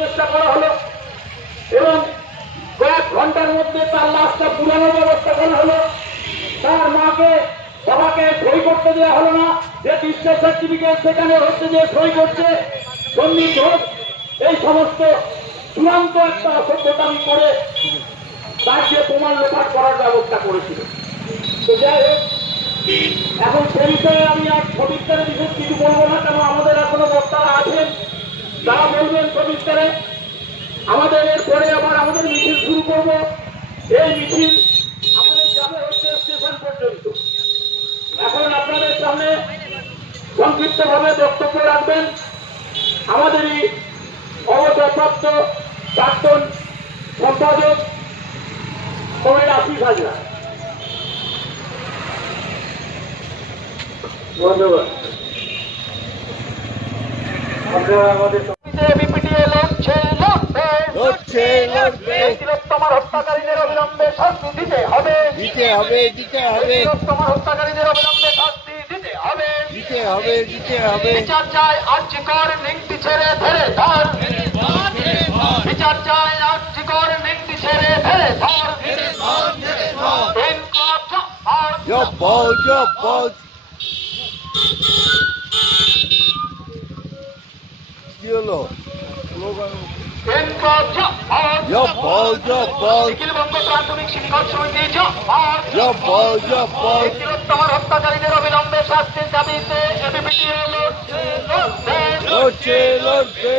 চেষ্টা করা হলো এবং কয়েক ঘন্টার মধ্যে তার লাশটা পুরানোর ব্যবস্থা করা হলো। তার মাকে বাবাকে সই করতে দেওয়া হলো না, যে ডিসচার্জ সার্টিফিকেট সেখানে হচ্ছে যে সই করছে সন্দীপ ঘোষ। এই সমস্ত চূড়ান্ত একটা অসভ্যতামি করে তার যে প্রমাণ লোপাট করার ব্যবস্থা করেছিল। তো যাই হোক, এখন সে বিষয়ে আমি আর সবিস্তারে বিশেষ কিছু বলবো না, কেন আমাদের এখনো বক্তারা আছেন, তারা বলবেন সবিস্তারে। আমাদের এরপরে আবার আমাদের মিছিল শুরু করব। এই মিছিল আমাদের যাবে হচ্ছে স্টেশন পর্যন্ত। এখন আপনাদের সামনে সংক্ষিপ্তভাবে বক্তব্য রাখবেন আমাদেরই অবসরপ্রাপ্ত প্রাক্তন সম্পাদক কমরেড আসিফ হাজরা। ধন্যবাদ। আপনারা আমাদের তিলোত্তমার হত্যাকারীদের অবিলম্বে শাস্তি দিতে হবে, দিতে হবে, দিতে হবে, তিলোত্তমার হত্যাকারীদের অবিলম্বে শাস্তি দিতে হবে, দিতে হবে, দিতে হবে। বিচার চাই আর্যিকর নিংটি ছেড়ে ধরে ধর, বিচার চাই আর্যিকর নিংটি ছেড়ে ধরে ধর। জব্বর, জব্বর। কি হলো? জব্বর, জব্বর, নিখিল বঙ্গ প্রাথমিক শিক্ষক সমিতি জব্বর, জব্বর, জব্বর। তিলোত্তমার হত্যাকারীদের অবিলম্বে শাস্তির দাবিতে এবিপিটিএ লড়ছে, লড়ছে, লড়ছে।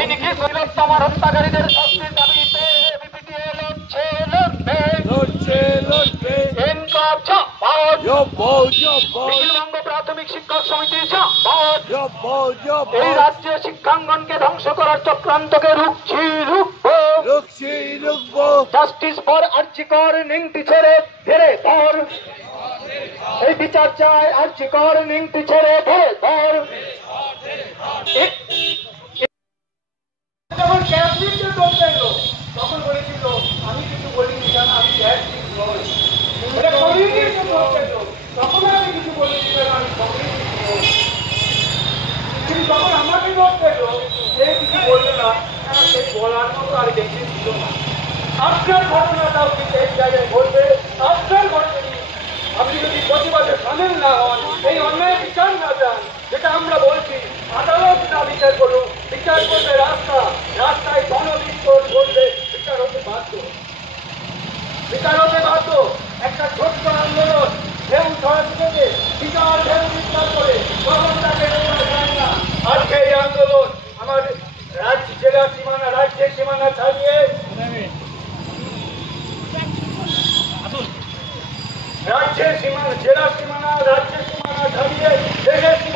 এই নিখিল তিলোত্তমার হত্যাকারীদের শাস্তির দাবিতে এবিপিটিএ লড়ছে, লড়বে, লড়ছে, লড়বে। ইনকলাব জব্বর, জব্বর, জব্বর, নিখিল বঙ্গ প্রাথমিক শিক্ষক সমিতি জব্বর। জব্বর, এই জব্বর। রাজ্যে শিক্ষাঙ্গনকে ধ্বংস করার চক্রান্তকে রুখছি, রুখবো। রুখছি, রুখবো। জাস্টিস ফর আর্যিকর নিংটি ছেড়ে ধরে ধর। এই বিচার চাই আর্যিকর নিংটি ছেড়ে ধরে ধর। যখন ক্যাথলিকদের দোষ দিল তখন বলেছিল আমি কিছু বলিনি, কারণ আমি ক্যাথলিক নই। কমিউনিটির দোষ দিল তখন আমি কিছু বলিনি, কারণ আমি কমিউনিস্ট নই। কিন্তু যখন আমাকে দোষ দিল সে কিছু বললো না, কারণ সে বলার মতো আর দেখতে ছিল না। আপনার ঘটনাটাও কিন্তু এই জায়গায় বলবে, আপনার ঘটনা আপনি যদি প্রতিবাদে সামিল না হন, এই অন্যায় বিচার না চান, যেটা আমরা বলছি আদালত না বিচার করুন, বিচার করবে রাস্তা, রাস্তায় গণবিক্ষোভ করলে বিচার হতে বাধ্য, বিচার হতে বাধ্য। একটা ছোট্ট আন্দোলন ঢেউ ছড়াতে থেকে বিচার ঢেউ বিচার করে তখন তাকে যায় না। আজকে এই আন্দোলন আমার জেলার সীমানা, রাজ্যের সীমানা ছাড়িয়ে রাজ্যের সীমানা, জেলার সীমানা, রাজ্যের সীমানা ছাড়িয়ে দেশের সীমানা